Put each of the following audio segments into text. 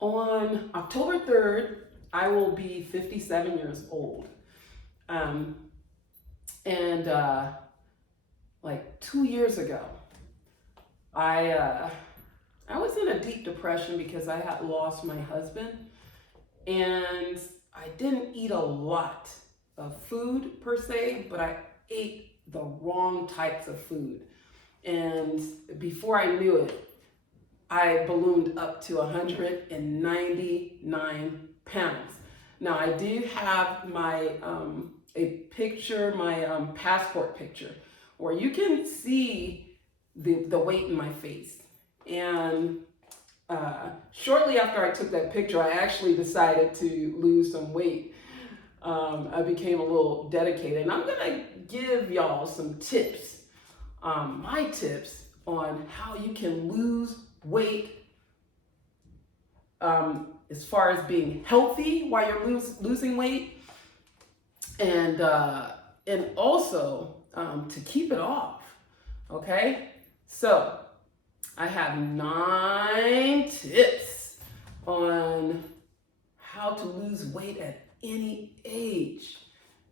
On October 3rd, I will be 57 years old. And like 2 years ago, I was in a deep depression because I had lost my husband, and I didn't eat a lot of food per se, but I ate the wrong types of food. And before I knew it, I ballooned up to 199 pounds. Now I do have my my passport picture, where you can see the weight in my face. And shortly after I took that picture, I actually decided to lose some weight. I became a little dedicated, and I'm gonna give y'all some tips, my tips on how you can lose weight, as far as being healthy while you're losing weight, and also to keep it off. Okay, so I have 9 tips on how to lose weight at any age.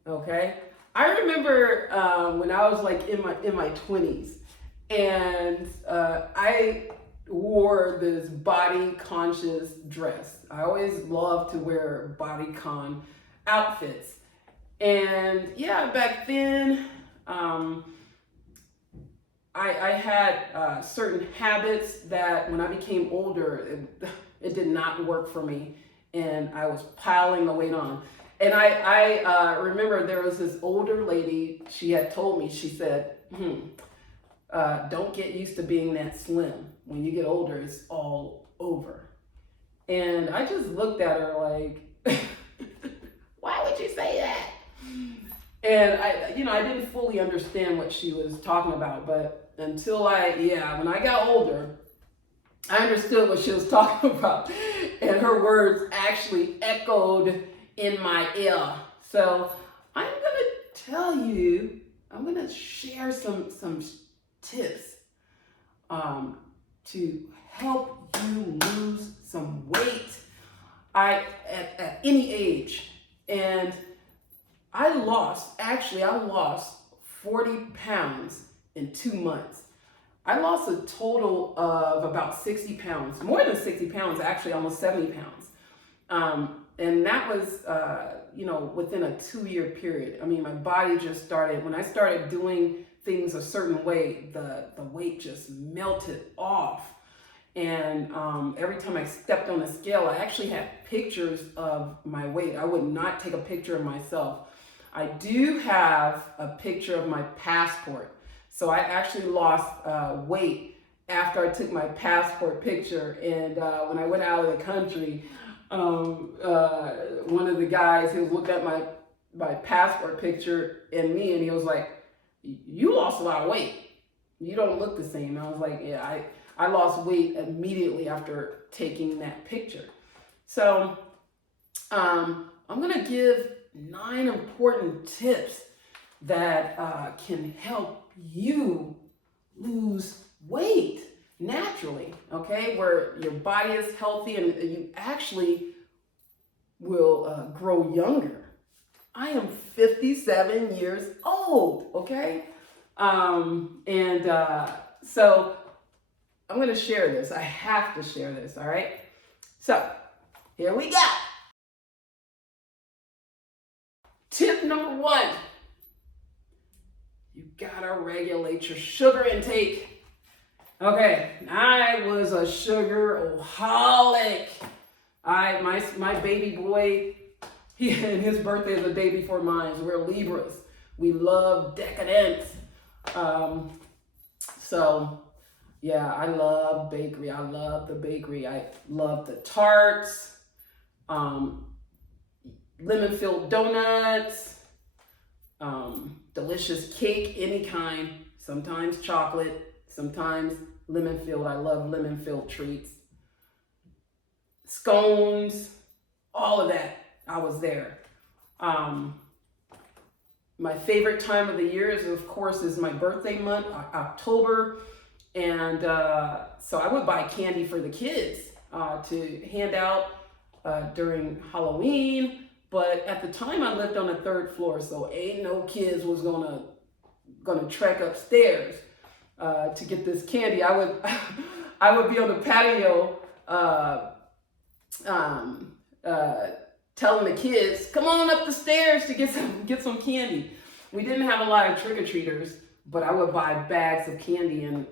Okay, I remember when I was like in my 20s, and I wore this body conscious dress. I always loved to wear body con outfits, and yeah, back then I had certain habits that when I became older, it did not work for me, and I was piling the weight on. And I remember there was this older lady, she had told me, she said, don't get used to being that slim. When you get older, it's all over. And I just looked at her like, why would you say that? And I didn't fully understand what she was talking about, but until when I got older, I understood what she was talking about. And her words actually echoed in my ear. So I'm gonna share some tips to help you lose some weight at any age. And I lost 40 pounds in 2 months. I lost a total of about 60 pounds, more than 60 pounds, actually almost 70 pounds. And that was, within a 2-year period. I mean, my body just started, when I started doing things a certain way, the weight just melted off. And every time I stepped on a scale, I actually had pictures of my weight. I would not take a picture of myself. I do have a picture of my passport. So I actually lost weight after I took my passport picture. And when I went out of the country, one of the guys, he was looking at my passport picture and me, and he was like, you lost a lot of weight. You don't look the same. And I was like, yeah, I lost weight immediately after taking that picture. So I'm gonna give 9 important tips that can help you lose weight naturally, okay? Where your body is healthy and you actually will grow younger. I am 57 years old, okay? So I'm gonna share this. I have to share this, all right? So here we go. Tip number 1, you gotta regulate your sugar intake. Okay, I was a sugar-oholic. My baby boy, and his birthday is the day before mine, so we're Libras. We love decadence. So yeah, I love bakery. I love the bakery. I love the tarts, lemon-filled donuts, delicious cake, any kind, sometimes chocolate, sometimes lemon-filled. I love lemon-filled treats. Scones, all of that, I was there. My favorite time of the year is, of course, my birthday month, October. And so I would buy candy for the kids to hand out during Halloween. But at the time, I lived on the third floor, so ain't no kids was gonna trek upstairs to get this candy. I would I would be on the patio um, telling the kids, "Come on up the stairs to get some candy." We didn't have a lot of trick or treaters, but I would buy bags of candy and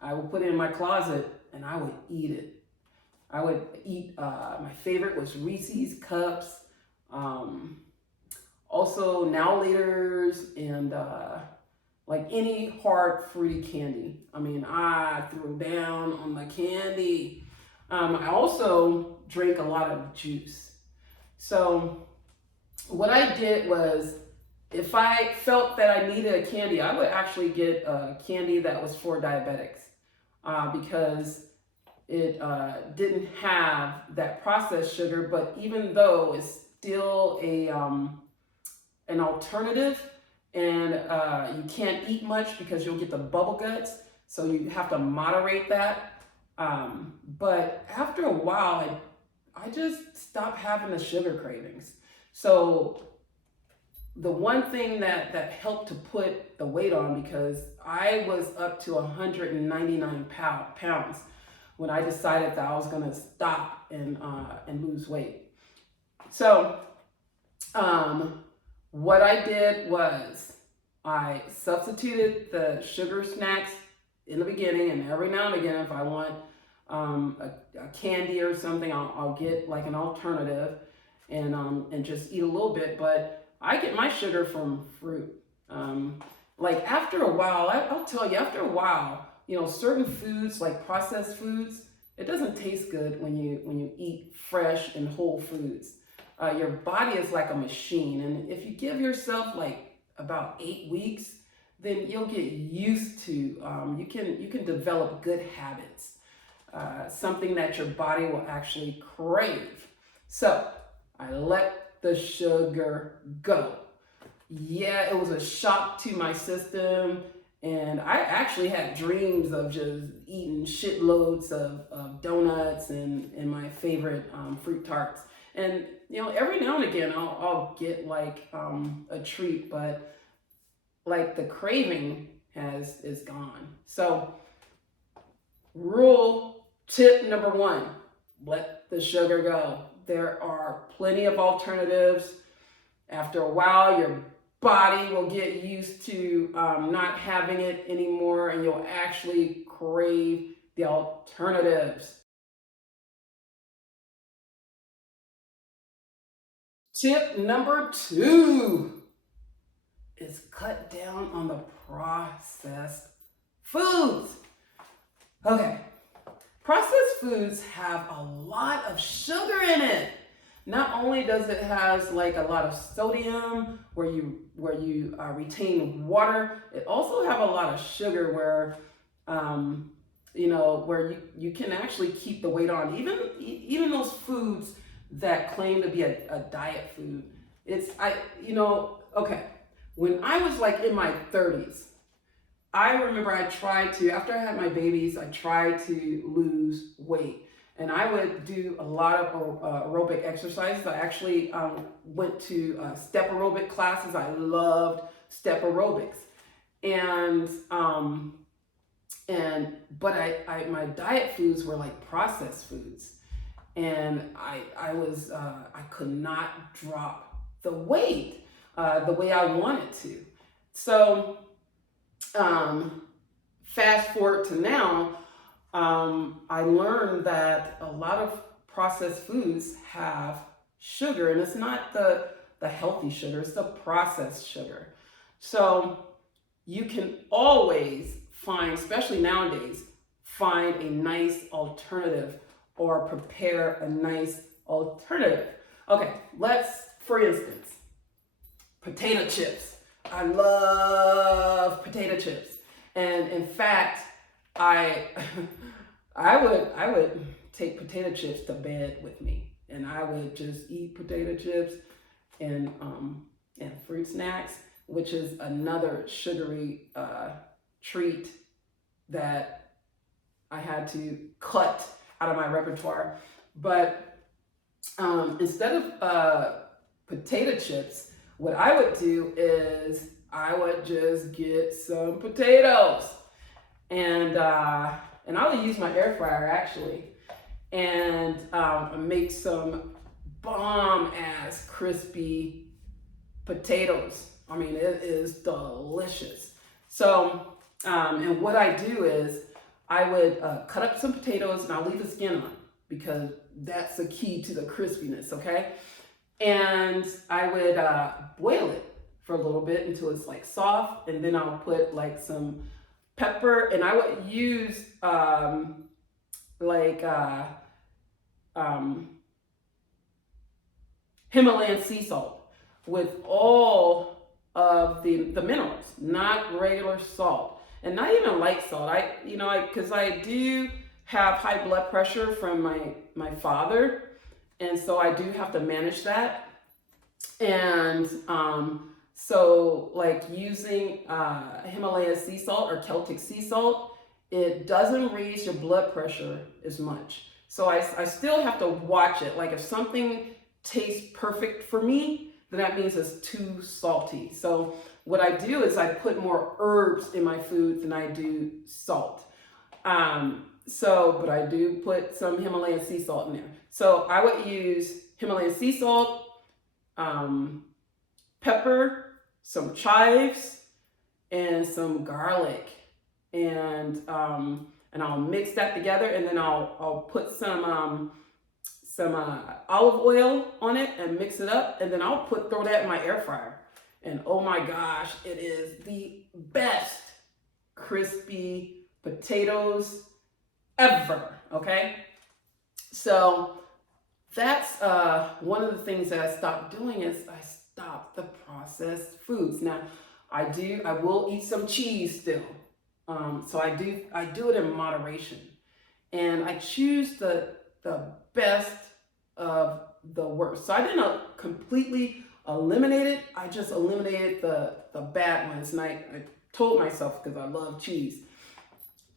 I would put it in my closet and I would eat it. I would eat. My favorite was Reese's Cups. Also Now Laters and like any hard fruity candy. I mean, I threw down on the candy. I also drank a lot of juice. So what I did was, if I felt that I needed a candy, I would actually get a candy that was for diabetics because it didn't have that processed sugar, but even though it's still an alternative, and you can't eat much because you'll get the bubble guts, so you have to moderate that. But after a while, I just stopped having the sugar cravings. So the one thing that helped to put the weight on, because I was up to 199 pounds when I decided that I was going to stop and lose weight. So what I did was I substituted the sugar snacks in the beginning, and every now and again, if I want a candy or something, I'll get like an alternative and just eat a little bit. But I get my sugar from fruit. Like after a while, I'll tell you, after a while, you know, certain foods like processed foods, it doesn't taste good when you eat fresh and whole foods. Your body is like a machine, and if you give yourself like about 8 weeks, then you'll get used to. You can develop good habits, something that your body will actually crave. So I let the sugar go. Yeah, it was a shock to my system, and I actually had dreams of just eating shitloads of donuts and my favorite fruit tarts. And you know, every now and again, I'll get like a treat, but like the craving is gone. So, tip number 1: let the sugar go. There are plenty of alternatives. After a while, your body will get used to not having it anymore, and you'll actually crave the alternatives. Tip number 2 is cut down on the processed foods. Okay, processed foods have a lot of sugar in it. Not only does it has like a lot of sodium where you retain water, it also have a lot of sugar where you know, where you can actually keep the weight on. Even those foods that claim to be a diet food. Okay. When I was like in my 30s, I remember I tried to, after I had my babies, I tried to lose weight. And I would do a lot of aerobic exercises. I actually went to step aerobic classes. I loved step aerobics. But my diet foods were like processed foods. And I could not drop the weight the way I wanted to. So fast forward to now, I learned that a lot of processed foods have sugar, and it's not the healthy sugar, it's the processed sugar. So you can always find, especially nowadays, find a nice alternative or prepare a nice alternative. Okay, for instance, potato chips. I love potato chips. And in fact, I would take potato chips to bed with me, and I would just eat potato chips and fruit snacks, which is another sugary treat that I had to cut out of my repertoire. But instead of potato chips, what I would do is I would just get some potatoes, and I would use my air fryer actually, and make some bomb ass crispy potatoes. I mean, it is delicious. So, and what I do is I would cut up some potatoes and I'll leave the skin on because that's the key to the crispiness, okay? And I would boil it for a little bit until it's like soft, and then I'll put like some pepper, and I would use like Himalayan sea salt with all of the minerals, not regular salt, and not even light salt. Because I do have high blood pressure from my father, and so I do have to manage that. And so like using Himalayan sea salt or Celtic sea salt, it doesn't raise your blood pressure as much. So I still have to watch it. Like if something tastes perfect for me, then that means it's too salty. So what I do is I put more herbs in my food than I do salt. But I do put some Himalayan sea salt in there. So I would use Himalayan sea salt, pepper, some chives, and some garlic, and I'll mix that together, and then I'll put some olive oil on it and mix it up, and then I'll throw that in my air fryer, and oh my gosh, it is the best crispy potatoes ever. Okay, so that's one of the things that I stopped doing is I stopped the processed foods. Now I will eat some cheese still. So I do it in moderation, and I choose the best of the worst. So I didn't completely eliminate it. I just eliminated the bad ones. And I told myself, because I love cheese,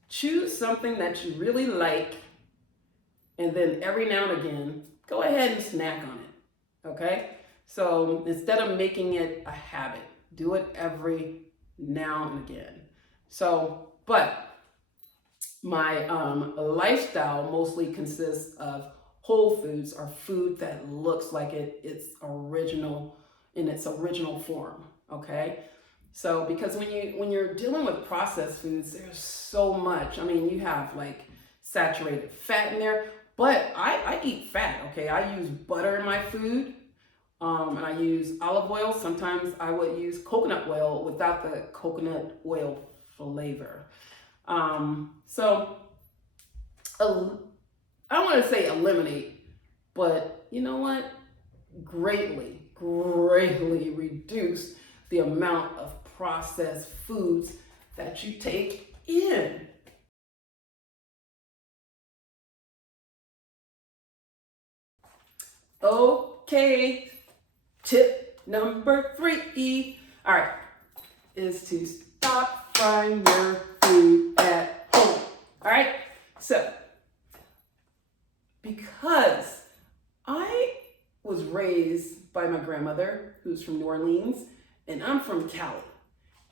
choose something that you really like, and then every now and again, go ahead and snack on it. Okay? So instead of making it a habit, do it every now and again. So, but my lifestyle mostly consists of whole foods, or food that looks like it's original in its original form. Okay, so because when you're dealing with processed foods, there's so much. I mean, you have like saturated fat in there, but I eat fat. Okay, I use butter in my food. And I use olive oil. Sometimes I would use coconut oil without the coconut oil flavor. So I don't want to say eliminate, but you know what? Greatly reduce the amount of processed foods that you take in. Okay. Tip number 3, all right, is to stop frying your food at home. All right, so because I was raised by my grandmother, who's from New Orleans, and I'm from Cali,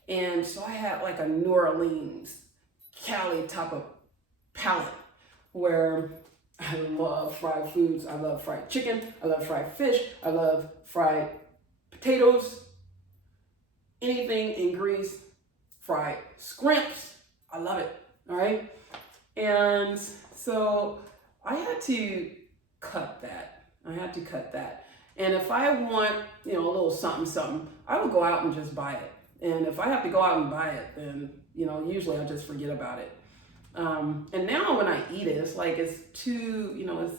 and so I had like a New Orleans, Cali type of palate where I love fried foods. I love fried chicken. I love fried fish. I love fried potatoes. Anything in grease, fried scrimps. I love it. All right. And so I had to cut that. And if I want, a little something, I would go out and just buy it. And if I have to go out and buy it, then, usually I just forget about it. And now when I eat it, it's like it's too,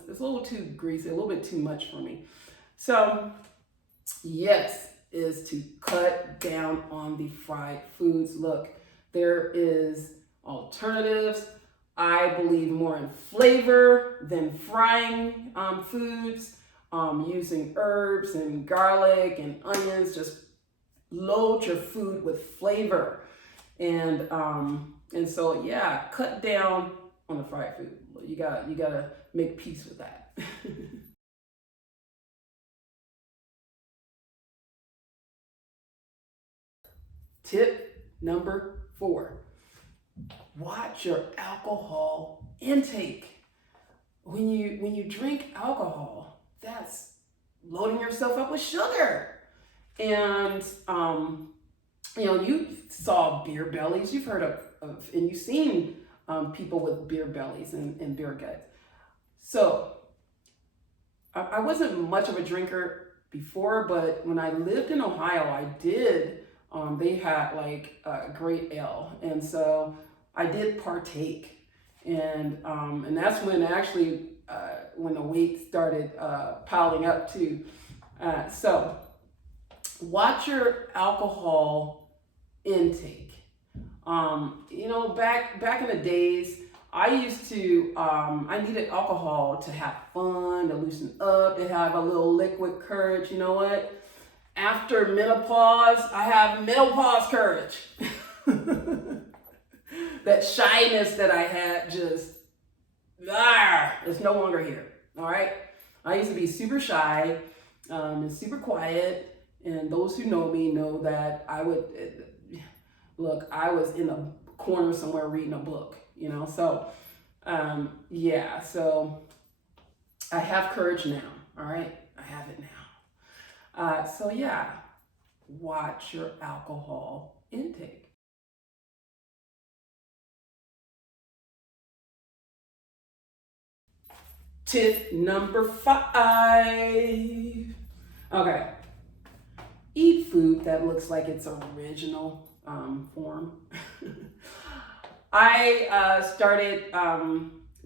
it's a little too greasy, a little bit too much for me. So yes, is to cut down on the fried foods. Look, there is alternatives. I believe more in flavor than frying foods, using herbs and garlic and onions. Just load your food with flavor. And so, yeah, cut down on the fried food. You gotta make peace with that. Tip number 4, watch your alcohol intake. When you drink alcohol, that's loading yourself up with sugar. And you saw beer bellies. You've heard of and you've seen people with beer bellies and beer guts. So I wasn't much of a drinker before, but when I lived in Ohio, I did. They had like great ale, and so I did partake, and that's when actually when the weight started piling up too. So watch your alcohol intake. Back in the days, I used to, I needed alcohol to have fun, to loosen up, to have a little liquid courage. You know what? After menopause, I have menopause courage. That shyness that I had it's no longer here. All right? I used to be super shy and super quiet. And those who know me know that I was in a corner somewhere reading a book, So, so I have courage now, all right? I have it now. Watch your alcohol intake. Tip number 5. Okay. Eat food that looks like its original form. I started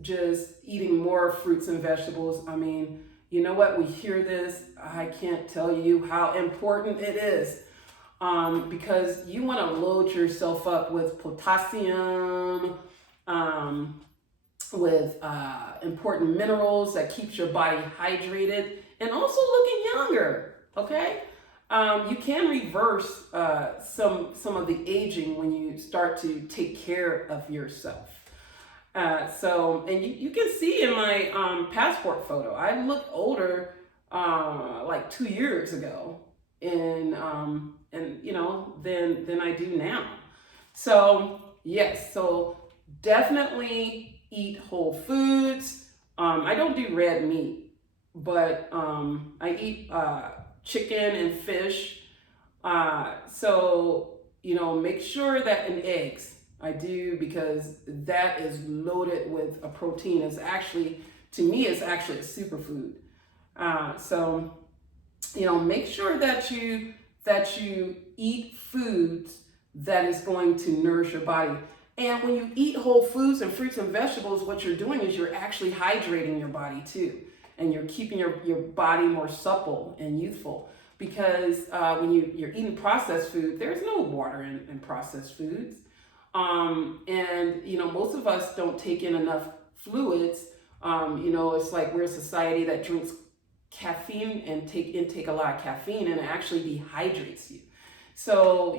just eating more fruits and vegetables. I mean, you know what? We hear this. I can't tell you how important it is because you want to load yourself up with potassium, with important minerals that keeps your body hydrated and also looking younger. Okay. You can reverse some of the aging when you start to take care of yourself. And you can see in my passport photo, I look older like 2 years ago, than I do now. So yes, so definitely eat whole foods. I don't do red meat, but I eat chicken and fish. Make sure that in eggs, I do, because that is loaded with a protein. To me, it's actually a superfood. Make sure that you eat foods that is going to nourish your body. And when you eat whole foods and fruits and vegetables, what you're doing is you're actually hydrating your body too. And you're keeping your body more supple and youthful. Because when you're eating processed food, there's no water in processed foods. Most of us don't take in enough fluids. It's like we're a society that drinks caffeine and intake a lot of caffeine, and it actually dehydrates you. So,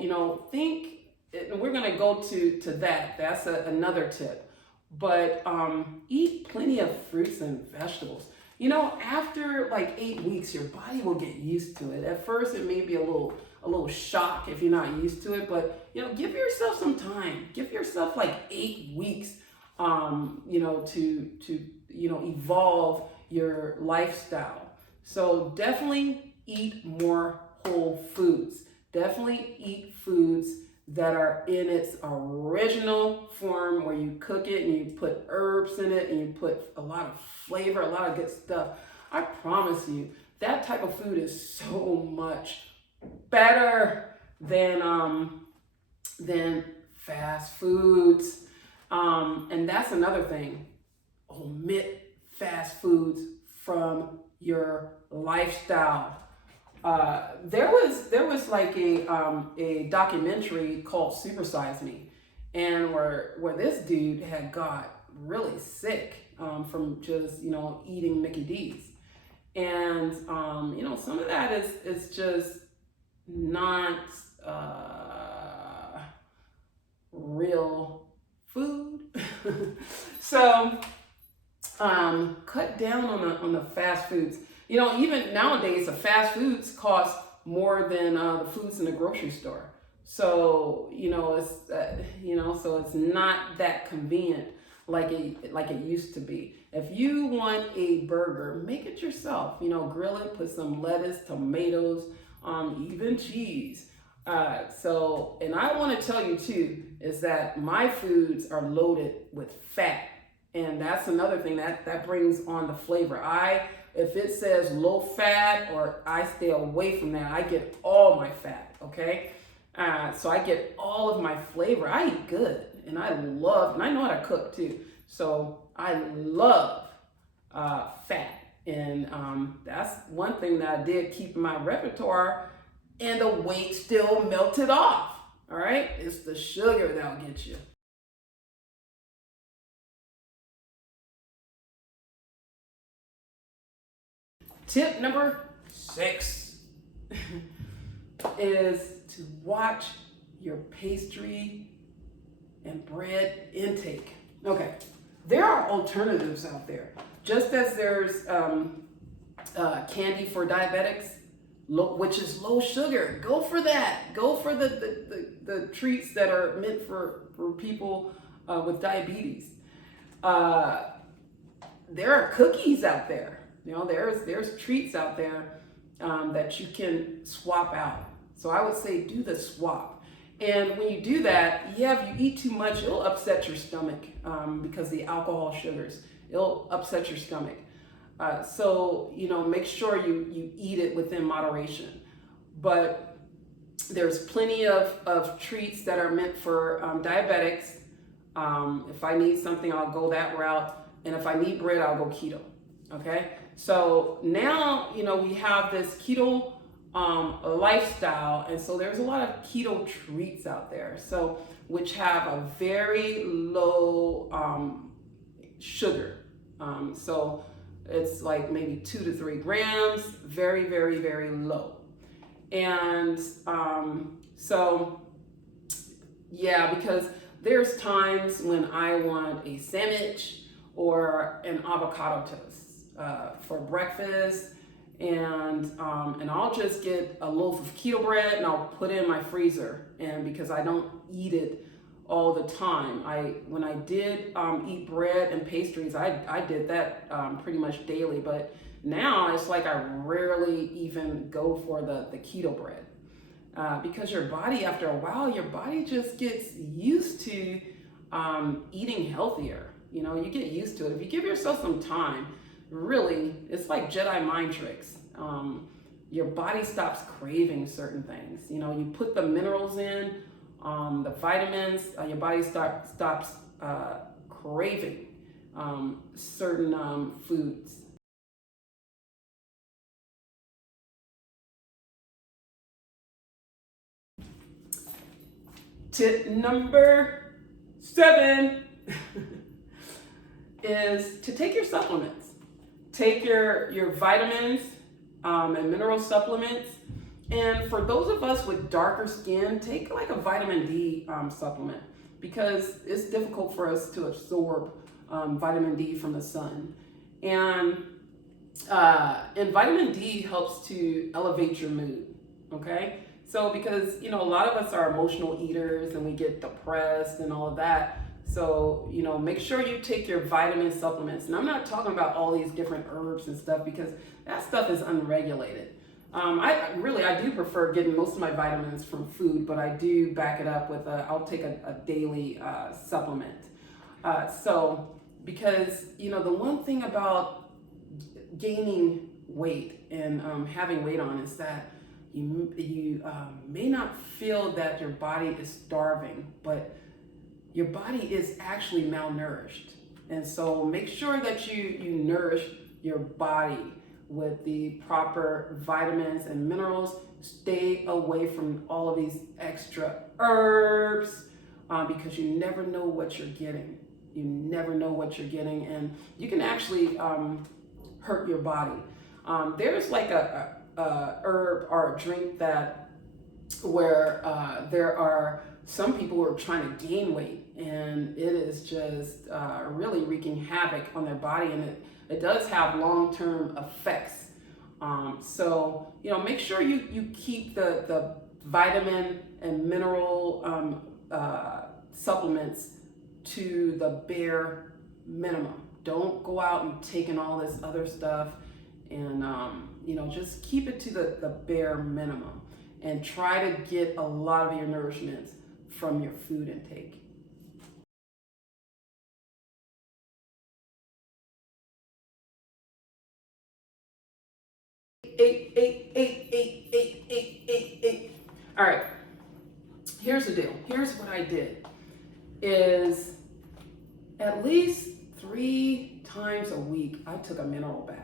we're going to go to that. That's another tip. But eat plenty of fruits and vegetables. After like 8 weeks, your body will get used to it. At first, it may be a little shock if you're not used to it, but give yourself some time. Give yourself like 8 weeks, to evolve your lifestyle. So definitely eat more whole foods. Definitely eat foods that are in its original form, where you cook it and you put herbs in it and you put a lot of flavor, a lot of good stuff. I promise you, that type of food is so much better than fast foods. And that's another thing. Omit fast foods from your lifestyle. There was like a documentary called Super Size Me, and where this dude had got really sick from just eating Mickey D's, and some of that is just not real food. So cut down on the fast foods. You know, even nowadays, the fast foods cost more than the foods in the grocery store. So so it's not that convenient like it used to be. If you want a burger, make it yourself. You know, grill it, put some lettuce, tomatoes, even cheese. And I want to tell you too is that my foods are loaded with fat, and that's another thing that brings on the flavor. If it says low fat, or I stay away from that, I get all my fat. Okay, so I get all of my flavor. I eat good, and I know how to cook too. So I love fat, and that's one thing that I did keep in my repertoire, and the weight still melted off. All right, it's the sugar that'll get you. Tip number 6 is to watch your pastry and bread intake. Okay, there are alternatives out there. Just as there's candy for diabetics, which is low sugar. Go for that. Go for the treats that are meant for people with diabetes. There are cookies out there. You know, there's treats out there that you can swap out. So I would say do the swap. And when you do that, if you eat too much, it'll upset your stomach because the alcohol sugars, it'll upset your stomach. So make sure you eat it within moderation. But there's plenty of treats that are meant for diabetics. If I need something, I'll go that route. And if I need bread, I'll go keto. Okay? So now, we have this keto lifestyle. And so there's a lot of keto treats out there. So, which have a very low sugar. So it's like maybe 2 to 3 grams, very, very, very low. And because there's times when I want a sandwich or an avocado toast for breakfast, and I'll just get a loaf of keto bread and I'll put it in my freezer, and because I don't eat it all the time. When I did eat bread and pastries, I did that pretty much daily, but now it's like I rarely even go for the keto bread because your body, after a while, your body just gets used to eating healthier. You get used to it. If you give yourself some time, really, it's like Jedi mind tricks. Your body stops craving certain things. You put the minerals in, the vitamins, your body stops craving certain foods. Tip number 7 is to take your supplements. Take your vitamins and mineral supplements. And for those of us with darker skin, take like a vitamin D supplement, because it's difficult for us to absorb vitamin D from the sun. And vitamin D helps to elevate your mood, okay? So because, a lot of us are emotional eaters and we get depressed and all of that. So, make sure you take your vitamin supplements. And I'm not talking about all these different herbs and stuff, because that stuff is unregulated. I do prefer getting most of my vitamins from food, but I do back it up with I'll take a daily supplement. Because, the one thing about gaining weight and having weight on is that you may not feel that your body is starving, but your body is actually malnourished. And so make sure that you nourish your body with the proper vitamins and minerals. Stay away from all of these extra herbs because you never know what you're getting. You never know what you're getting, and you can actually hurt your body. There's like a herb or a drink where there are some people are trying to gain weight, and it is just really wreaking havoc on their body, and it does have long-term effects. So, make sure you keep the vitamin and mineral supplements to the bare minimum. Don't go out and taking all this other stuff, and just keep it to the bare minimum, and try to get a lot of your nourishment from your food intake. Eight. All right, here's the deal. Here's what I did is at least 3 times a week, I took a mineral bath.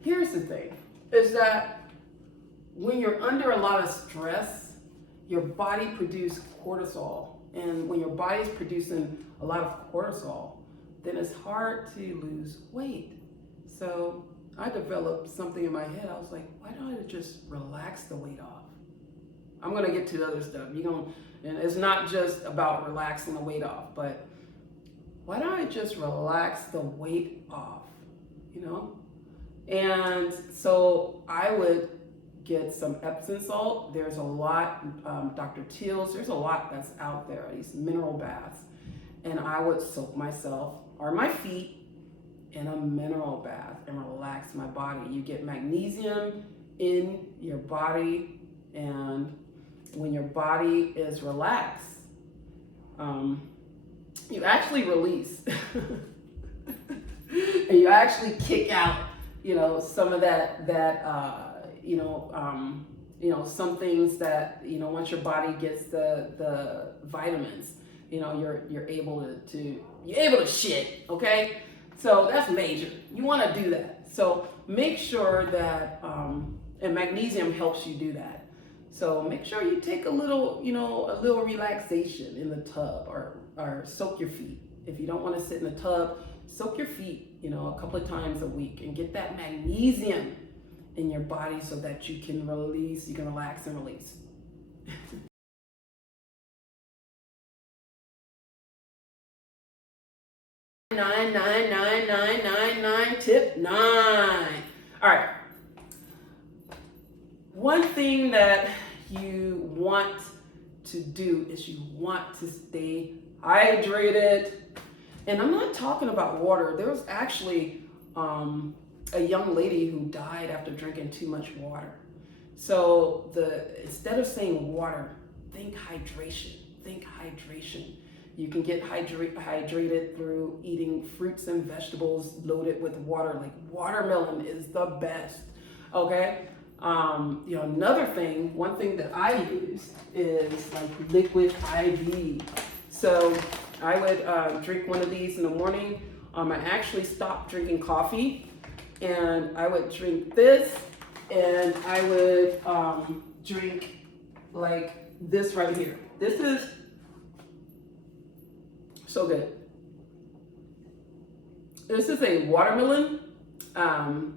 Here's the thing, is that when you're under a lot of stress, your body produces cortisol. And when your body's producing a lot of cortisol, then it's hard to lose weight. So I developed something in my head. I was like, why don't I just relax the weight off? I'm gonna get to the other stuff. And it's not just about relaxing the weight off, but why don't I just relax the weight off, And so I would get some Epsom salt. There's a lot, Dr. Teal's, there's a lot that's out there, these mineral baths. And I would soak myself or my feet in a mineral bath and relax my body. You get magnesium in your body, and when your body is relaxed, you actually release and you actually kick out, some of that some things that, once your body gets the vitamins, you're able to shit, okay? So that's major. You want to do that. So make sure that, and magnesium helps you do that. So make sure you take a little relaxation in the tub, or soak your feet. If you don't want to sit in the tub, soak your feet, a couple of times a week, and get that magnesium in your body so that you can relax and release. Tip 9. All right. One thing that you want to do is you want to stay hydrated. And I'm not talking about water. There was actually a young lady who died after drinking too much water. So instead of saying water, think hydration. Think hydration. You can get hydrated through eating fruits and vegetables loaded with water. Like watermelon is the best. Okay. Another thing, one thing that I use is like liquid IV. So I would drink one of these in the morning. I actually stopped drinking coffee, and I would drink this, and I would drink like this right here. This is so good. This is a watermelon,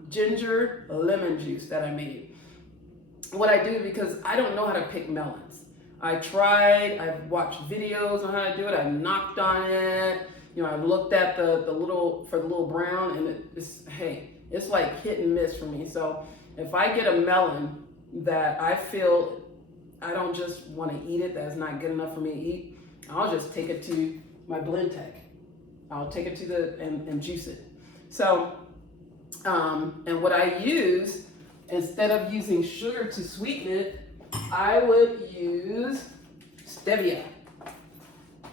ginger, lemon juice that I made. What I do, because I don't know how to pick melons. I tried, I've watched videos on how to do it, I knocked on it, I've looked at the little brown, and it's like hit and miss for me. So if I get a melon that I feel I don't just want to eat it, that's not good enough for me to eat, I'll just take it to my blend tech. I'll take it to and juice it. So, and what I use, instead of using sugar to sweeten it, I would use stevia.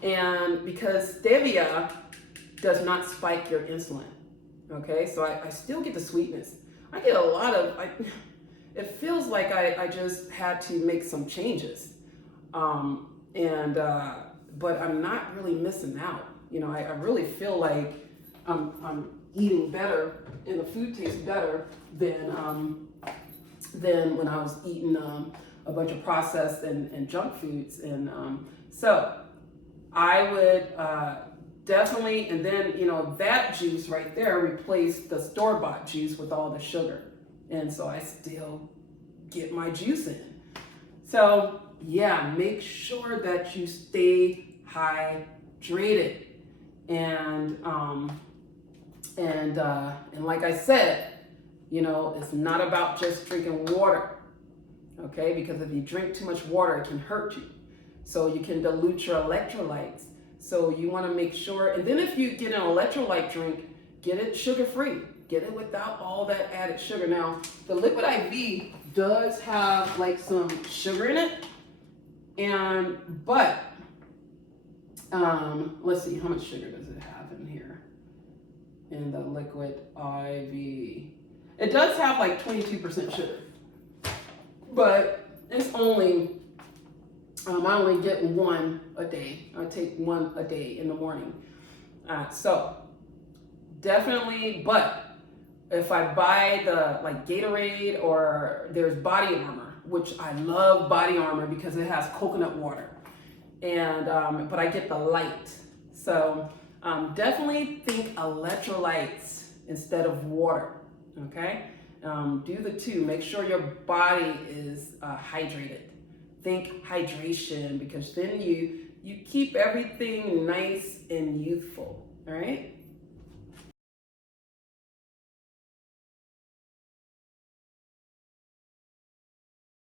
And because stevia does not spike your insulin, okay? So I still get the sweetness. I get a lot of, it feels like I just had to make some changes. But I'm not really missing out. I really feel like I'm eating better, and the food tastes better than when I was eating a bunch of processed and junk foods. And so I would definitely, and then that juice right there replaced the store-bought juice with all the sugar, and so I still get my juice in. So yeah, make sure that you stay hydrated. And like I said, you know, it's not about just drinking water, okay? Because if you drink too much water, it can hurt you. So you can dilute your electrolytes. So you want to make sure, and then if you get an electrolyte drink, get it sugar-free. Get it without all that added sugar. Now, the Liquid IV does have like some sugar in it, but let's see, how much sugar does it have in here? In the Liquid IV. It does have like 22% sugar, but it's only, I only get one a day. I take one a day in the morning. So definitely, but if I buy the like Gatorade, or there's Body Armor, which I love Body Armor because it has coconut water, and but I get the light. So definitely think electrolytes instead of water. Okay, do the two. Make sure your body is hydrated. Think hydration, because then you keep everything nice and youthful. All right.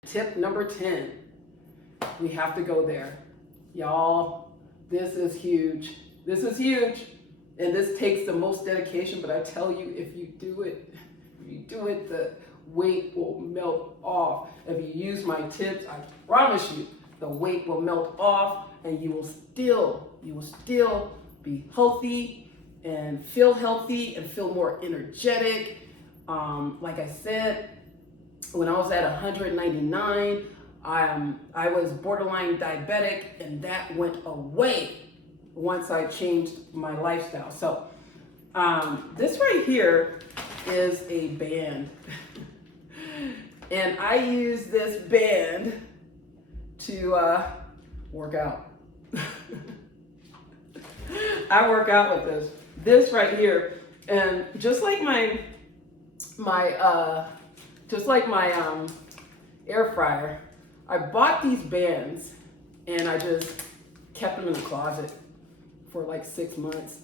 Tip number 10. We have to go there. Y'all, this is huge. This is huge. And this takes the most dedication, but I tell you, if you do it, the weight will melt off. If you use my tips, I promise you, the weight will melt off, and you will still be healthy and feel more energetic. Like I said, when I was at 199, I was borderline diabetic, and that went away once I changed my lifestyle. So this right here is a band. And I use this band to work out. I work out with this right here. And just like my air fryer, I bought these bands and I just kept them in the closet for like 6 months.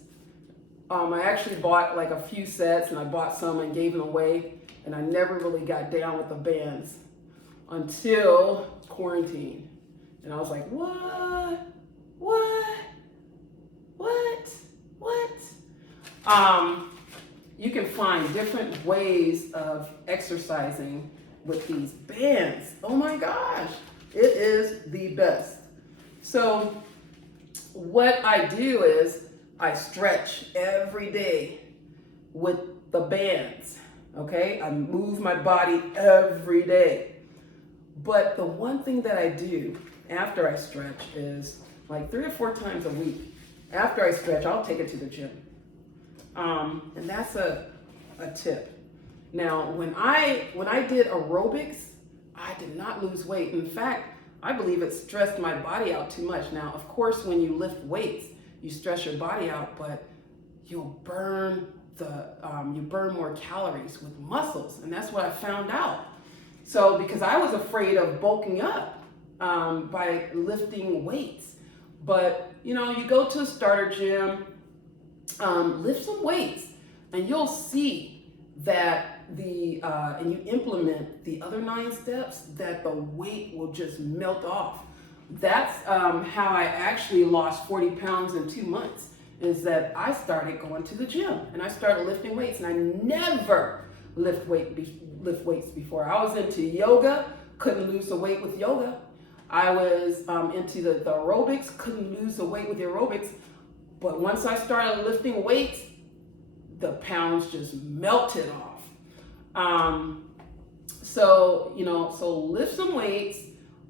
I actually bought like a few sets, and I bought some and gave them away, and I never really got down with the bands until quarantine. And I was like, what? You can find different ways of exercising with these bands. Oh my gosh, it is the best. So what I do is I stretch every day with the bands, okay? I move my body every day. But the one thing that I do after I stretch is like 3 or 4 times a week. After I stretch, I'll take it to the gym. And that's a tip. Now, when I did aerobics, I did not lose weight. In fact, I believe it stressed my body out too much. Now, of course, when you lift weights, you stress your body out, but you'll burn more calories with muscles, and that's what I found out. So, because I was afraid of bulking up by lifting weights, but you know, you go to a starter gym, lift some weights, and you'll see that and you implement the other 9 steps, that the weight will just melt off. That's how I actually lost 40 pounds in 2 months, is that I started going to the gym and I started lifting weights, and I never lift weights before. I was into yoga, couldn't lose the weight with yoga. I was into the aerobics, couldn't lose the weight with the aerobics. But once I started lifting weights, the pounds just melted off. So lift some weights.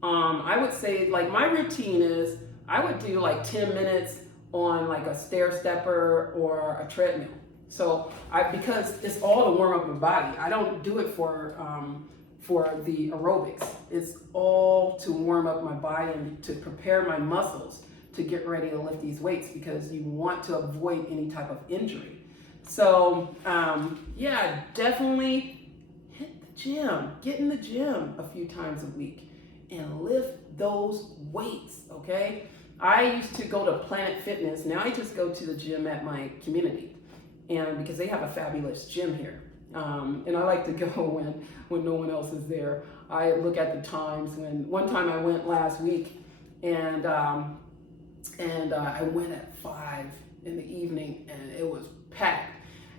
I would say, like, my routine is I would do like 10 minutes on like a stair stepper or a treadmill. So because it's all to warm up my body. I don't do it for the aerobics. It's all to warm up my body and to prepare my muscles to get ready to lift these weights, because you want to avoid any type of injury. So yeah, definitely hit the gym. Get in the gym a few times a week and lift those weights, okay? I used to go to Planet Fitness. Now I just go to the gym at my community, and because they have a fabulous gym here. And I like to go when no one else is there. I look at the times. When one time I went last week, and I went at 5 in the evening, and it was packed.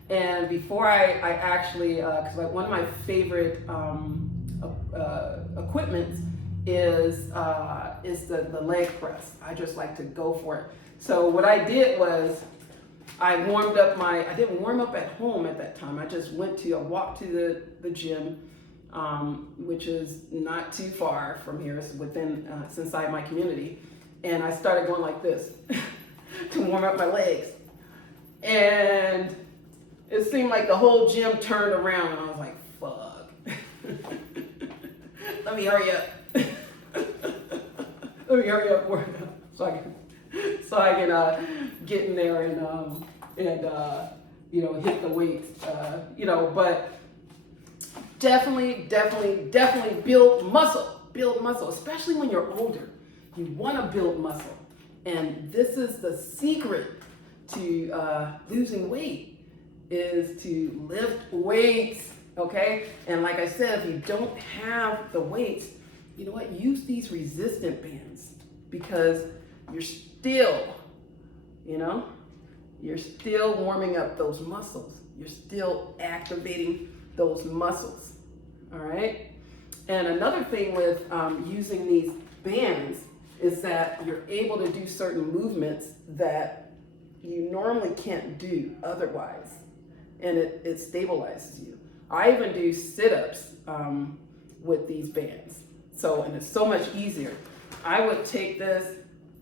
And before I actually, because one of my favorite equipment is the leg press. I just like to go for it. So what I did was I didn't warm up at home at that time. I walked to the gym, which is not too far from here. It's it's inside my community. And I started going like this to warm up my legs. And it seemed like the whole gym turned around, and I was like, fuck. Let me hurry up. Let me hurry up so I can get in there and hit the weights. But definitely build muscle, especially when you're older. You want to build muscle, and this is the secret to losing weight, is to lift weights, okay? And like I said, if you don't have the weights, you know what? Use these resistant bands, because you're still warming up those muscles. You're still activating those muscles, all right? And another thing with using these bands is that you're able to do certain movements that you normally can't do otherwise, and it stabilizes you. I even do sit-ups with these bands, and it's so much easier. I would take this,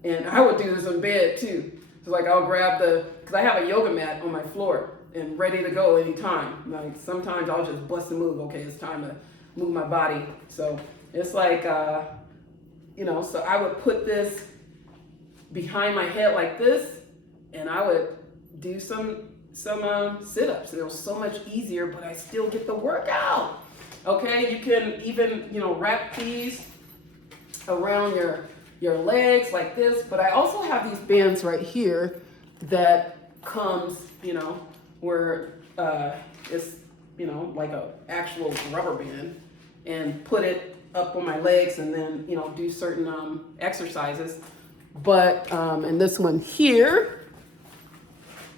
and I would do this in bed too. So I'll grab because I have a yoga mat on my floor and ready to go anytime. Like sometimes I'll just bust a move. Okay, it's time to move my body. So it's like, so I would put this behind my head like this, and I would do some sit-ups. It was so much easier, but I still get the workout. Okay, you can even, wrap these around your legs like this, but I also have these bands right here that comes, where it's, like a actual rubber band, and put it up on my legs, and then, do certain exercises. But, and this one here,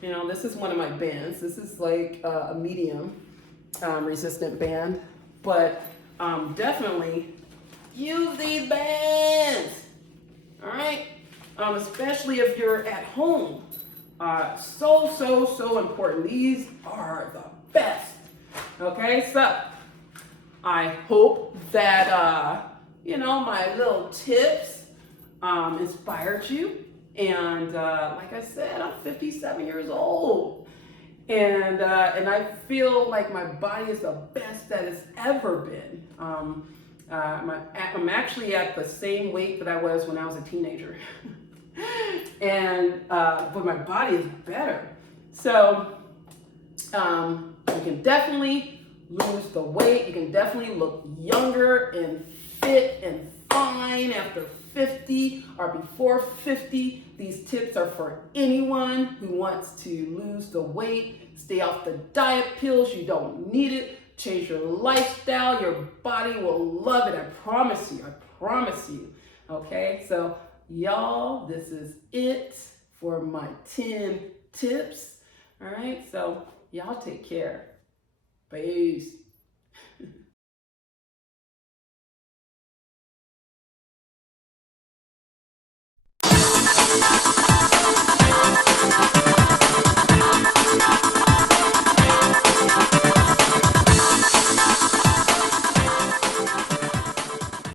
this is one of my bands. This is like a medium resistant band, but definitely use these bands, all right? Especially if you're at home. So important. These are the best, okay? So I hope that, my little tips inspired you. And like I said, I'm 57 years old, and I feel like my body is the best that it's ever been. I'm actually at the same weight that I was when I was a teenager, but my body is better. So you can definitely lose the weight. You can definitely look younger and fit and fine after 50 or before 50. These tips are for anyone who wants to lose the weight. Stay off the diet pills. You don't need it. Change your lifestyle. Your body will love it. I promise you. Okay, so y'all, this is it for my 10 tips. All right, so y'all take care. Peace.